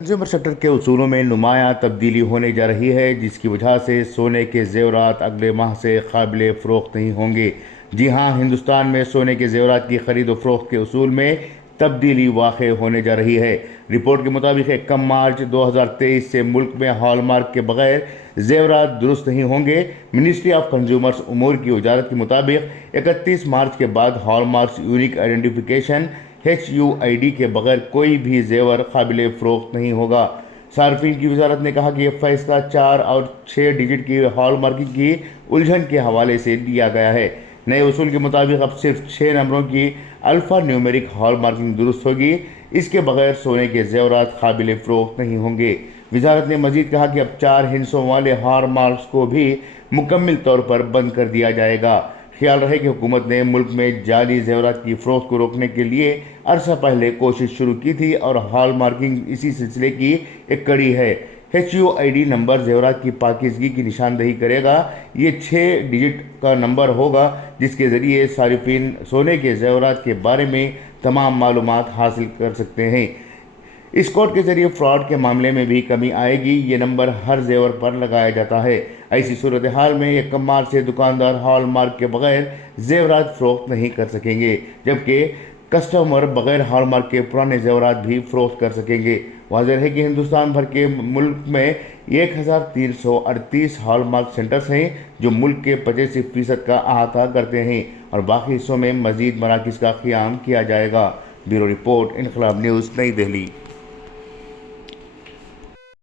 Consumer sector के उसूलों में नुमायां तब्दीली होने जा रही है, जिसकी वजह से सोने के जेवरात अगले माह से काबिल फ़रोख्त नहीं होंगे। जी हां, हिंदुस्तान में सोने के जेवरात की खरीद और फरोख्त के उसूल में तब्दीली वाक़ होने जा रही है। रिपोर्ट के मुताबिक 1 मार्च 2023 से मुल्क में हॉलमार्क के बगैर जेवरात दुरुस्त नहीं होंगे। मिनिस्ट्री ऑफ कंज्यूमर्स उमूर की वजारत के मुताबिक 31 मार्च के बाद हॉलमार्क्स यूनिक आइडेंटिफिकेशन HUID के बगैर कोई भी जेवर काबिल फ़रोख्त नहीं होगा। सार्फिन की वजारत ने कहा कि यह फैसला 4 और 6 डिजिट की हॉलमार्किंग की उलझन के हवाले से लिया गया है। नए उसूल के मुताबिक अब सिर्फ 6 नंबरों की अल्फ़ा न्यूमेरिक हॉलमार्किंग दुरुस्त होगी। इसके बगैर सोने के जेवरात काबिल फ़रोख्त नहीं होंगे। वजारत ने मजीद कहा कि अब 4 हिस्सों वाले हॉलमार्क्स को भी मुकम्मल तौर पर बंद कर दिया जाएगा। ख्याल रहे कि हुकूमत ने मुल्क में जाली जेवरात की फ़रोख्त को रोकने के लिए अरसा पहले कोशिश शुरू की थी और हॉल मार्किंग इसी सिलसिले की एक कड़ी है। HUID नंबर जेवरात की पाकीज़गी की निशानदही करेगा। ये 6 डिजिट का नंबर होगा जिसके ज़रिए सारिफिन सोने के जेवरात के बारे में तमाम मालूमात हासिल कर सकते हैं। इस कोड के जरिए फ्रॉड के मामले में भी कमी आएगी। ये नंबर हर जेवर पर लगाया जाता है। ऐसी सूरत हाल में 1 मार्च से दुकानदार हॉल मार्क के बगैर जेवरात फ़रोख्त नहीं कर सकेंगे, जबकि कस्टमर बगैर हॉल मार्क के पुराने जेवरात भी फ़रोख्त कर सकेंगे। वाज़ेह है कि हिंदुस्तान भर के मुल्क में 1338 हॉल मार्क सेंटर्स हैं जो मुल्क के 85% का अहाता करते हैं और बाकी हिस्सों में मज़ीद मराकज़ का क़याम किया जाएगा। ब्यूरो रिपोर्ट, इनकलाब न्यूज़, नई दिल्ली।